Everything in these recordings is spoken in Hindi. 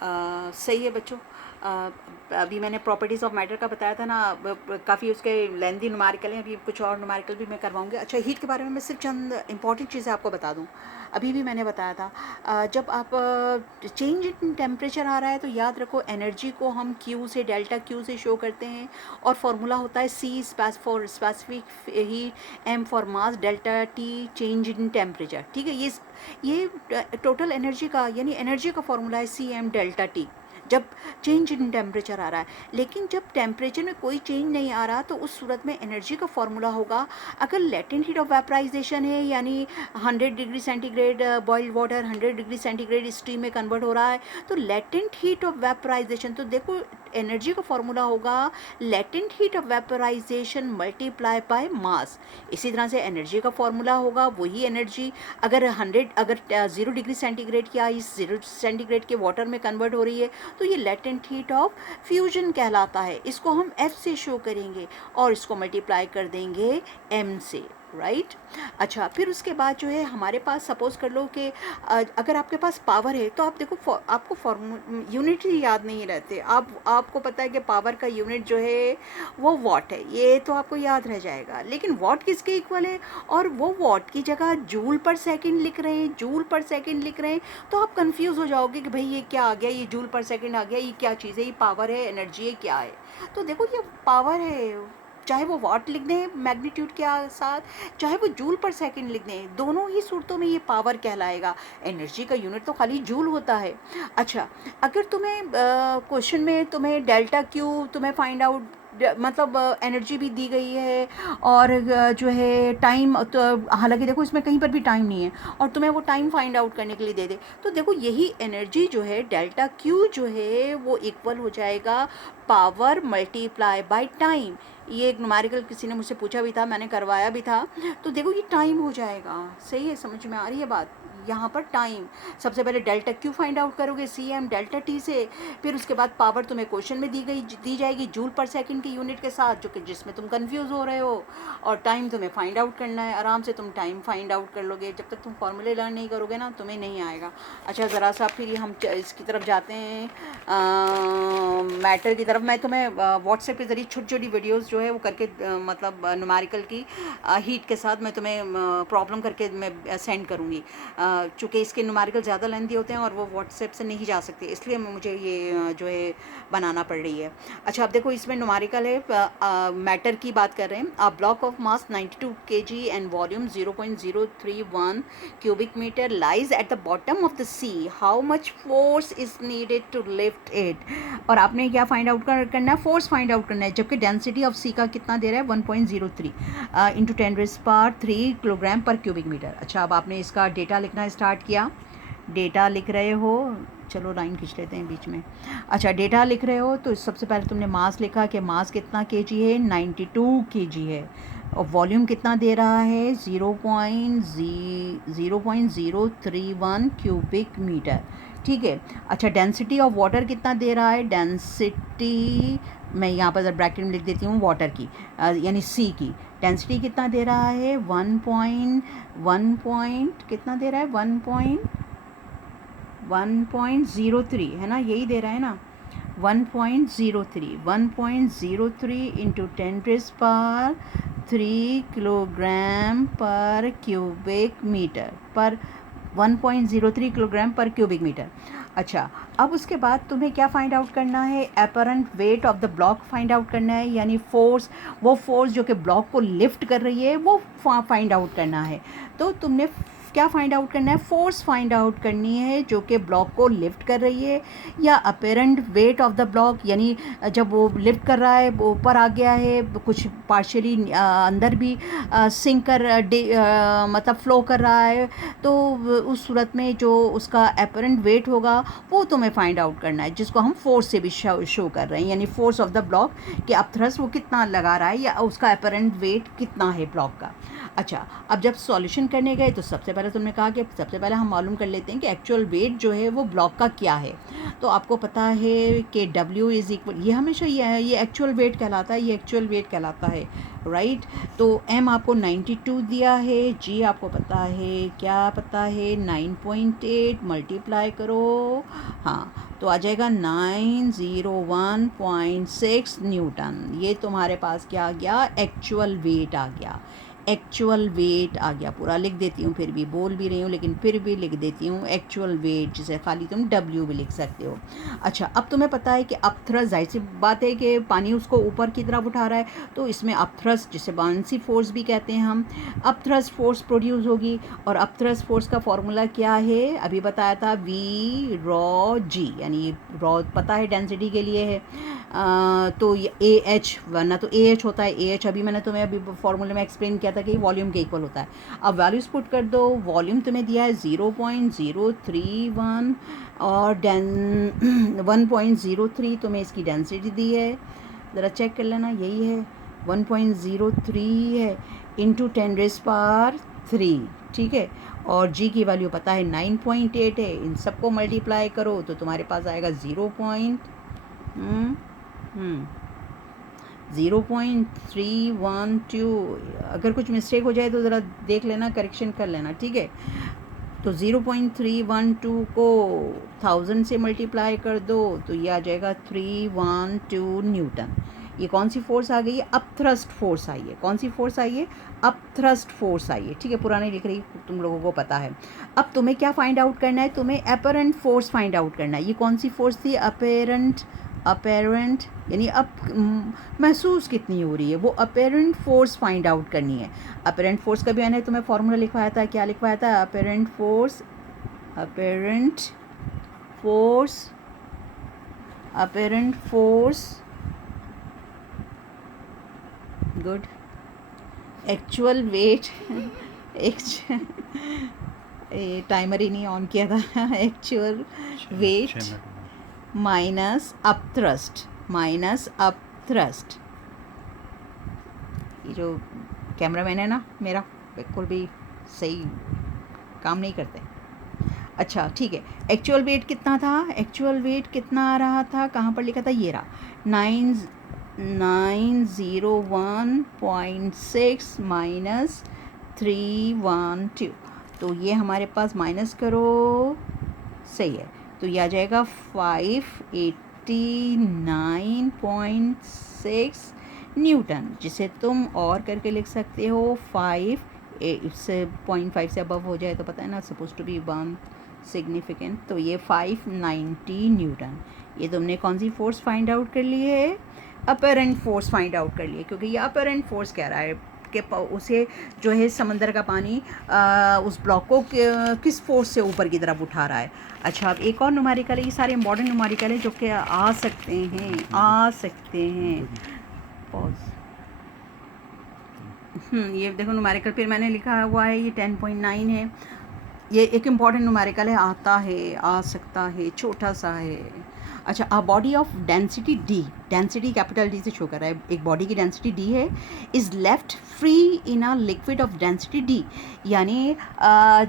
सही है बच्चों। अभी मैंने प्रॉपर्टीज़ ऑफ मैटर का बताया था ना, काफ़ी उसके लेंदी नुमेरिकल हैं, अभी कुछ और नुमेरिकल भी मैं करवाऊंगी। अच्छा, हीट के बारे में मैं सिर्फ चंद इंपॉर्टेंट चीज़ें आपको बता दूं। अभी भी मैंने बताया था, जब आप चेंज इन टेम्परेचर आ रहा है तो याद रखो एनर्जी को हम क्यू से, डेल्टा क्यू से शो करते हैं, और फार्मूला होता है C for specific heat, M for mass, delta T change in temperature. ठीक है, ये टोटल एनर्जी का, यानी एनर्जी का फॉर्मूला है सी एम डेल्टा टी, जब चेंज इन टेम्परेचर आ रहा है। लेकिन जब टेम्परेचर में कोई चेंज नहीं आ रहा तो उस सूरत में एनर्जी का फॉर्मूला होगा, अगर लेटेंट हीट ऑफ वेपराइजेशन है, यानी 100 degree centigrade boiled water 100 degree centigrade steam में कन्वर्ट हो रहा है, तो लेटेंट हीट ऑफ वेपराइजेशन, तो देखो एनर्जी का फॉर्मूला होगा latent heat of vaporisation multiply by mass. इसी तरह से एनर्जी का फॉर्मूला होगा वही एनर्जी, अगर 0 डिग्री सेंटीग्रेड या इस 0 सेंटीग्रेड के वाटर में कन्वर्ट हो रही है तो ये लेटेंट हीट ऑफ फ्यूजन कहलाता है। इसको हम F से शो करेंगे और इसको मल्टीप्लाई कर देंगे M से, राइट। अच्छा, फिर उसके बाद जो है हमारे पास, सपोज कर लो कि अगर आपके पास पावर है तो आप देखो आपको यूनिट ही याद नहीं रहते। आपको पता है कि पावर का यूनिट जो है वो वॉट है, ये तो आपको याद रह जाएगा, लेकिन वॉट किसके इक्वल है, और वो वॉट की जगह जूल पर सेकंड लिख रहे हैं, जूल पर सेकंड लिख रहे हैं, तो आप कंफ्यूज हो जाओगे कि भाई ये क्या आ गया, ये जूल पर सेकंड आ गया, ये क्या चीज़ है, ये पावर है, एनर्जी है, क्या है। तो देखो ये पावर है, चाहे वो वाट लिख दें मैग्नीट्यूड के साथ, चाहे वो जूल पर सेकंड लिख दें, दोनों ही सूरतों में ये पावर कहलाएगा। एनर्जी का यूनिट तो खाली जूल होता है। अच्छा, अगर तुम्हें क्वेश्चन में तुम्हें डेल्टा क्यू तुम्हें फाइंड आउट, मतलब एनर्जी भी दी गई है और जो है टाइम, तो हालांकि देखो इसमें कहीं पर भी टाइम नहीं है, और तुम्हें वो टाइम फाइंड आउट करने के लिए दे दे, तो देखो यही एनर्जी जो है डेल्टा क्यू जो है वो इक्वल हो जाएगा पावर मल्टीप्लाई बाय टाइम। ये एक न्यूमेरिकल किसी ने मुझसे पूछा भी था, मैंने करवाया भी था, तो देखो ये टाइम हो जाएगा। सही है, समझ में आ रही है बात। यहाँ पर टाइम, सबसे पहले डेल्टा क्यू फाइंड आउट करोगे सी एम डेल्टा टी से, फिर उसके बाद पावर तुम्हें क्वेश्चन में दी जाएगी जूल पर सेकंड के यूनिट के साथ, जो कि जिसमें तुम कंफ्यूज हो रहे हो, और टाइम तुम्हें फाइंड आउट करना है। आराम से तुम टाइम फाइंड आउट कर लोगे, जब तक तुम फॉर्मूले लर्न नहीं करोगे ना तुम्हें नहीं आएगा। अच्छा, ज़रा सा फिर हम इसकी तरफ जाते हैं, मैटर की तरफ। मैं तुम्हें व्हाट्सएप के ज़रिए छोटी छोटी वीडियोज़ जो है वो करके मतलब न्यूमेरिकल की हीट के साथ मैं तुम्हें प्रॉब्लम करके मैं सेंड करूँगी, चूँकि इसके न्यूमेरिकल ज़्यादा लेंथी होते हैं और वो व्हाट्सएप से नहीं जा सकते, इसलिए मुझे ये जो है बनाना पड़ रही है। अच्छा, अब देखो इसमें न्यूमेरिकल है, मैटर की बात कर रहे हैं। A block of mass 92 kg and volume 0.031 cubic metre lies at the bottom of the sea, how much force is needed to lift it. और आपने क्या फाइंड आउट करना है, फोर्स फाइंड आउट करना है, जबकि डेंसिटी ऑफ सी का कितना दे रहा है 1.03 इंटू 10⁻³ किलोग्राम पर क्यूबिक मीटर। अच्छा, अब आपने इसका डेटा लिखना स्टार्ट किया, डेटा लिख रहे हो, चलो लाइन खींच लेते हैं बीच में। अच्छा, डेटा लिख रहे हो तो सबसे पहले तुमने मास लिखा कि मास कितना केजी है, 92 केजी है, और वॉल्यूम कितना दे रहा है 0.031 क्यूबिक मीटर। ठीक है। अच्छा, डेंसिटी ऑफ वाटर कितना दे रहा है, डेंसिटी मैं यहाँ पर ब्रैकेट में लिख देती हूँ वाटर की, यानी सी की डेंसिटी कितना दे रहा है 1 कितना दे रहा है 1.03 है ना, यही दे रहा है ना, 1.03 इंटू 10⁻³ किलोग्राम पर क्यूबिक मीटर, पर 1.03 किलोग्राम पर क्यूबिक मीटर। अच्छा, अब उसके बाद तुम्हें क्या फाइंड आउट करना है, apparent wait of the block find out करना है, यानी फोर्स, वो फोर्स जो कि ब्लॉक को लिफ्ट कर रही है वो फाइंड आउट करना है। तो तुमने क्या फाइंड आउट करना है, फोर्स फाइंड आउट करनी है जो कि ब्लॉक को लिफ्ट कर रही है, या apparent wait of the block, यानी जब वो लिफ्ट कर रहा है वो ऊपर आ गया है, कुछ पार्शियली अंदर भी सिंक कर मतलब फ्लो कर रहा है, तो उस सूरत में जो उसका अपेरेंट वेट होगा वो तुम्हें फाइंड आउट करना है, जिसको हम फोर्स से भी शो कर रहे हैं, यानी फोर्स ऑफ द ब्लॉक कि अब थ्रस्ट वो कितना लगा रहा है या उसका अपेरेंट वेट कितना है ब्लॉक का। अच्छा, अब जब सॉल्यूशन करने गए तो सबसे पहले तुमने कहा कि सबसे पहले हम मालूम कर लेते हैं कि एक्चुअल वेट जो है वो ब्लॉक का क्या है। तो आपको पता है कि W इज़ इक्वल, ये हमेशा ये एक्चुअल वेट कहलाता है, ये एक्चुअल वेट कहलाता है, राइट। तो M आपको 92 दिया है, G आपको पता है, क्या पता है 9.8, मल्टीप्लाई करो, हाँ तो आ जाएगा 901.6 न्यूटन। ये तुम्हारे पास क्या आ गया, एक्चुअल वेट आ गया, एक्चुअल वेट आ गया। पूरा लिख देती हूँ, फिर भी बोल भी रही हूँ लेकिन फिर भी लिख देती हूँ एक्चुअल वेट, जिसे खाली तुम W भी लिख सकते हो। अच्छा, अब तुम्हें पता है कि अपथ्रस्ट, जाहिर सी बात है कि पानी उसको ऊपर की तरफ उठा रहा है, तो इसमें अपथ्रस्ट, जिसे बाउंसी फोर्स भी कहते हैं हम, अपथ्रस्ट फोर्स प्रोड्यूस होगी। और अपथ्रस्ट फोर्स का फॉर्मूला क्या है, अभी बताया था, V रॉ G, यानी रॉ पता है डेंसिटी के लिए है, तो ये AH, वरना तो AH होता है। AH अभी मैंने तुम्हें अभी फॉर्मूले में एक्सप्लेन किया था कि वॉल्यूम के इक्वल होता है। अब वैल्यूज़ पुट कर दो, वॉल्यूम तुम्हें दिया है 0.031 और 1.03 तुम्हें इसकी डेंसिटी दी है, ज़रा चेक कर लेना, यही है 1.03 है, इंटू 10⁻3, ठीक है। और G की वैल्यू पता है 9.8 है, इन सबको मल्टीप्लाई करो तो तुम्हारे पास आएगा 0.312। अगर कुछ मिस्टेक हो जाए तो ज़रा देख लेना, करेक्शन कर लेना, ठीक है। तो 0.312 को 1000 से मल्टीप्लाई कर दो तो ये आ जाएगा 312 न्यूटन। ये कौन सी फोर्स आ गई है, अपथ्रस्ट फोर्स आई है। कौन सी फोर्स आई है, अपथ्रस्ट फोर्स आई है, ठीक है। पुरानी लिख रही, तुम लोगों को पता है। अब तुम्हें क्या फाइंड आउट करना है, तुम्हें अपरेंट फोर्स फाइंड आउट करना है। ये कौन सी फोर्स थी, अपरेंट, अपरेंट यानी अब महसूस कितनी हो रही है, वो अपरेंट फोर्स फाइंड आउट करनी है। अपरेंट फोर्स का भी मैंने तुम्हें फॉर्मूला लिखवाया था, क्या लिखवाया था, apparent force, apparent force, apparent force, good, actual wait, ये टाइमर ही नहीं ऑन किया था, actual wait minus upthrust, minus upthrust. ये जो कैमरामैन है ना मेरा, बिल्कुल भी सही काम नहीं करते। अच्छा ठीक है, एक्चुअल वेट कितना था, एक्चुअल वेट कितना आ रहा था, कहाँ पर लिखा था, ये रहा 901.6 माइनस 312, तो ये हमारे पास माइनस करो, सही है, तो ये आ जाएगा 589.6 न्यूटन, जिसे तुम और करके लिख सकते हो 5, इससे 0.5 से अबव हो जाए तो पता है ना, सपोज टू बी 1 सिग्निफिकेंट, तो ये 590 न्यूटन। ये तुमने कौन सी फोर्स फाइंड आउट कर ली है, अपरेंट फोर्स फाइंड आउट कर लिए, क्योंकि ये अपरेंट फोर्स कह रहा है कि उसे जो है समंदर का पानी उस ब्लॉक को किस फोर्स से ऊपर की तरफ उठा रहा है। अच्छा, अब एक और न्यूमेरिकल है, ये सारे इंपॉर्टेंट न्यूमेरिकल है जो कि आ सकते हैं, आ सकते हैं। पॉज, ये देखो न्यूमेरिकल फिर मैंने लिखा हुआ है, ये 10.9 है, ये एक इम्पॉर्टेंट न्यूमेरिकल है, आता है, आ सकता है, छोटा सा है। अच्छा, a body of density D, density capital D से शो कर रहा है, एक बॉडी की डेंसिटी D है, is left free in a liquid of density D, यानी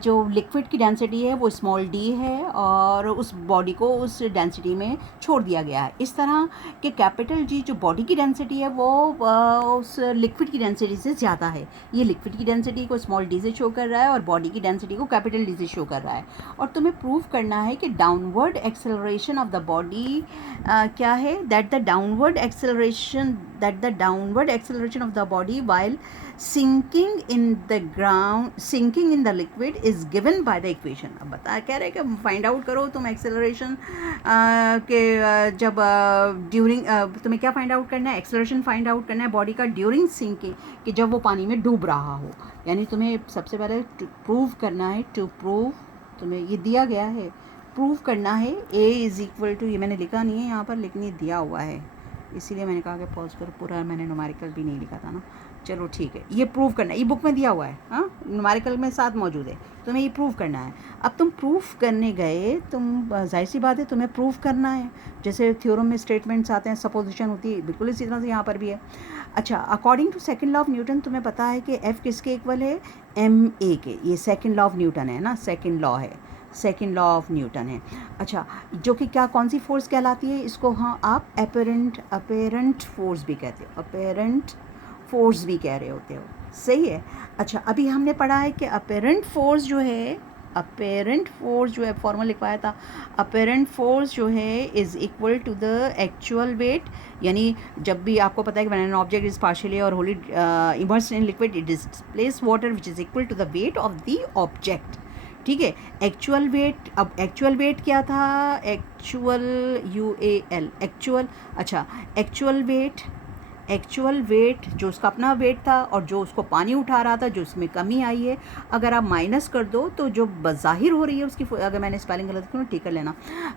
जो लिक्विड की डेंसिटी है वो स्मॉल d है और उस बॉडी को उस डेंसिटी में छोड़ दिया गया है। इस तरह कि कैपिटल G जो बॉडी की डेंसिटी है वो उस लिक्विड की डेंसिटी से ज़्यादा है। ये लिक्विड की डेंसिटी को स्मॉल d से शो कर रहा है और बॉडी की डेंसिटी को कैपिटल D से शो कर रहा है। और तुम्हें प्रूव करना है कि downward acceleration of the body क्या है, that the downward acceleration of the body while sinking in the ground, sinking in the liquid is given by the equation। अब बता कह रहे हैं कि फाइंड आउट करो तुम एक्सेलरेशन के जब ड्यूरिंग तुम्हें क्या फाइंड आउट करना है, एक्सेलरेशन फाइंड आउट करना है बॉडी का ड्यूरिंग सिंकिंग, कि जब वो पानी में डूब रहा हो। यानी तुम्हें सबसे पहले प्रूव करना है, टू प्रूव, तुम्हें ये दिया गया है, प्रूव करना है A इज़ इक्वल टू, ये मैंने लिखा नहीं है यहाँ पर लेकिन ये दिया हुआ है, इसीलिए मैंने कहा कि पॉज करो, पूरा मैंने न्यूमेरिकल भी नहीं लिखा था ना। चलो ठीक है, ये प्रूव करना है, ये बुक में दिया हुआ है, हाँ न्यूमेरिकल में साथ मौजूद है, तुम्हें ये प्रूव करना है। अब तुम प्रूफ करने गए, तुम जाहिर सी बात है तुम्हें प्रूफ करना है, जैसे थ्योरम में स्टेटमेंट्स आते हैं, सपोजिशन होती है, बिल्कुल इसी तरह से यहाँ पर भी है। अच्छा, according to second law of Newton तुम्हें पता है कि F किसके इक्वल है, ma के, ये सेकंड लॉ ऑफ न्यूटन है ना, सेकंड लॉ है, सेकंड लॉ ऑफ न्यूटन है। अच्छा, जो कि क्या कौन सी फोर्स कहलाती है, इसको हाँ आप अपेरेंट फोर्स भी कहते हो, अपेरेंट फोर्स भी कह रहे होते हो, सही है। अच्छा, अभी हमने पढ़ा है कि अपेरेंट फोर्स जो है, अपेरेंट फोर्स जो है फॉर्मूला लिखवाया था, अपेरेंट फोर्स जो है is equal to the actual weight, यानी जब भी आपको पता है कि when an object is partially और wholly immersed in liquid it displace water which is equal to the weight of the object. ठीक है, एक्चुअल वेट, अब एक्चुअल वेट क्या था, एक्चुअल UAL एक्चुअल, अच्छा एक्चुअल वेट जो उसका अपना वेट था और जो उसको पानी उठा रहा था, जो उसमें कमी आई है, अगर आप माइनस कर दो तो जो ज़ाहिर हो रही है उसकी, अगर मैंने स्पेलिंग गलत की ठीक कर लेना,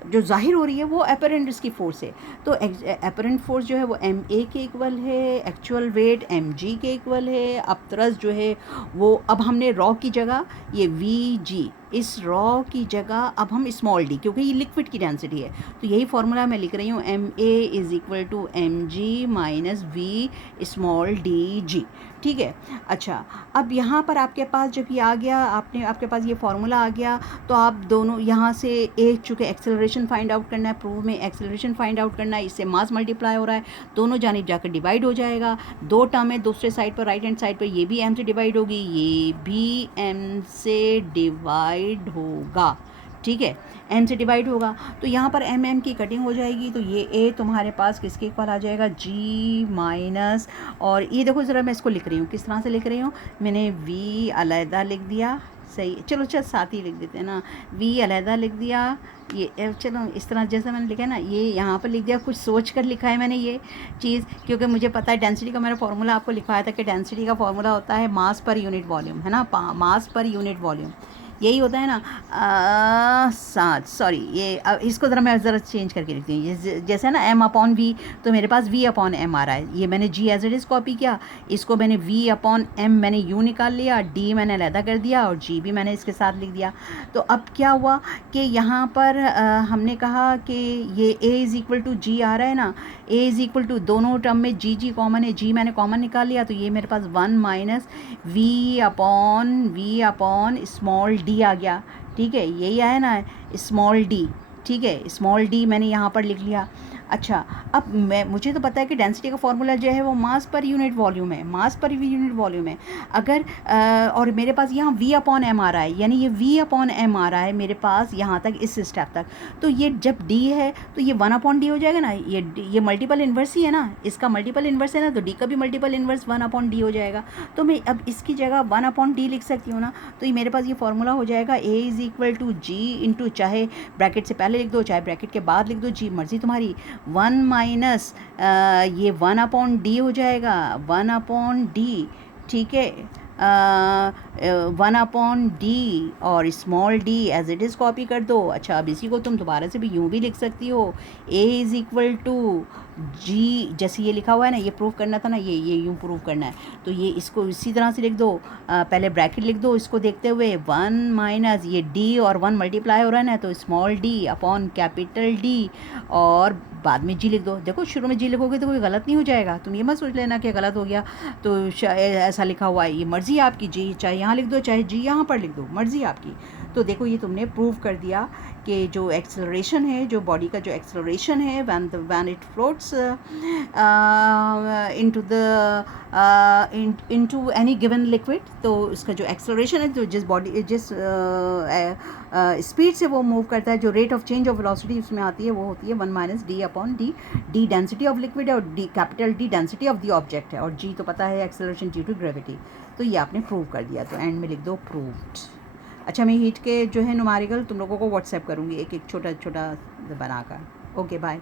जो ज़ाहिर हो रही है वो अपेरेंट इसकी फोर्स है। तो अपेरेंट फोर्स जो है वो MA के इक्वल है, एक्चुअल वेट MG के इक्वल है। अब तरस जो है वो, अब हमने रॉ की जगह ये VG, इस रॉ की जगह अब हम स्मॉल d, क्योंकि ये लिक्विड की डेंसिटी है तो यही फार्मूला मैं लिख रही हूँ, MA is equal to MG minus V small DG। ठीक है, अच्छा अब यहाँ पर आपके पास जब ये आ गया, आपके पास ये फार्मूला आ गया, तो आप दोनों यहाँ से एक, चूँकि एक्सेलरेशन फाइंड आउट करना है, प्रूव में एक्सेलरेशन फाइंड आउट करना है, इससे मास मल्टीप्लाई हो रहा है, दोनों जानिब जाकर डिवाइड हो जाएगा, दो टर्म है दूसरे साइड पर, राइट हैंड साइड पर, ये भी m से डिवाइड होगी, ये भी m से डिवाइड होगा। ठीक है, m से डिवाइड होगा तो यहाँ पर m की कटिंग हो जाएगी, तो ये a तुम्हारे पास किसके इक्वल आ जाएगा, g माइनस, और ये देखो ज़रा मैं इसको लिख रही हूँ, किस तरह से लिख रही हूँ, मैंने v अलहदा लिख दिया, सही, चलो अच्छा साथ ही लिख देते हैं ना, v अलहदा लिख दिया, ये चलो इस तरह जैसे मैंने लिखा है ना, ये यहाँ पर लिख दिया, कुछ सोच कर लिखा है मैंने ये चीज़, क्योंकि मुझे पता है डेंसिटी का, मेरा फार्मूला आपको लिखवाया था कि डेंसिटी का फार्मूला होता है मास पर यूनिट वॉल्यूम, है ना, मास पर यूनिट वॉल्यूम, यही होता है ना। सॉरी, ये इसको ज़रा चेंज करके लिखती हूँ, ये जैसे ना m/v, तो मेरे पास v/m आ रहा है, ये मैंने g as it is copy किया, इसको मैंने v/m मैंने u निकाल लिया, d मैंने अलहदा कर दिया और g भी मैंने इसके साथ लिख दिया। तो अब क्या हुआ कि यहाँ पर हमने कहा कि ये a is equal to g आ रहा है ना, a इज़ इक्वल टू, दोनों टर्म में g कॉमन है, g मैंने कॉमन निकाल लिया, तो ये मेरे पास 1 minus v upon small d आ गया। ठीक है, यही आया ना स्मॉल d, ठीक है, स्मॉल d मैंने यहाँ पर लिख लिया। अच्छा, अब मुझे तो पता है कि डेंसिटी का फार्मूला जो है वो मास पर यूनिट वॉल्यूम है, मास पर यूनिट वॉल्यूम है। अगर और मेरे पास यहाँ v/m आ रहा है, यानी ये v/m आ रहा है मेरे पास यहाँ तक, इस स्टेप तक, तो ये जब d है तो ये 1/d हो जाएगा ना, ये मल्टीपल इन्वर्स ही है ना, इसका मल्टीपल इन्वर्स है ना, तो d का भी मल्टीपल इन्वर्स 1/d हो जाएगा। तो मैं अब इसकी जगह 1/d लिख सकती हूँ ना, तो ये मेरे पास ये फार्मूला हो जाएगा, a is equal to g into, चाहे ब्रैकेट से पहले लिख दो चाहे ब्रैकेट के बाद लिख दो, g मर्जी तुम्हारी, 1 माइनस ये 1/d हो जाएगा, 1/d, ठीक है, 1/d और small d as it is copy कर दो। अच्छा, अब इसी को तुम दोबारा से भी यूँ भी लिख सकती हो, a is equal to g, जैसे ये लिखा हुआ है ना, ये प्रूव करना था ना, ये यूँ प्रूव करना है, तो ये इसको इसी तरह से लिख दो, पहले ब्रैकेट लिख दो इसको देखते हुए, 1 माइनस ये d और 1 मल्टीप्लाई हो रहा है ना, तो small d upon capital D और बाद में g लिख दो। देखो शुरू में g लिखोगे तो कोई गलत नहीं हो जाएगा, तुम ये मत सोच लेना कि गलत हो गया, तो ऐसा लिखा हुआ है, ये मर्ज़ी आपकी, g चाहे यहाँ लिख दो चाहे g यहाँ पर लिख दो, मर्ज़ी आपकी। तो देखो ये तुमने प्रूव कर दिया कि जो एक्सेलरेशन है, जो बॉडी का जो एक्सेलरेशन है when it floats into any given liquid, तो उसका जो एक्सेलरेशन है, जो जिस स्पीड से वो मूव करता है, जो rate of change of velocity उसमें आती है, वो होती है 1 minus d/d, d density of liquid है और d capital D density of the object है, और g तो पता है एक्सेलरेशन ड्यू टू ग्रेविटी। तो ये आपने प्रूव कर दिया, तो एंड में लिख दो प्रूव्ड। अच्छा, मैं हीट के जो है न्यूमेरिकल तुम लोगों को व्हाट्सएप करूँगी एक एक छोटा छोटा बनाकर। Okay, bye.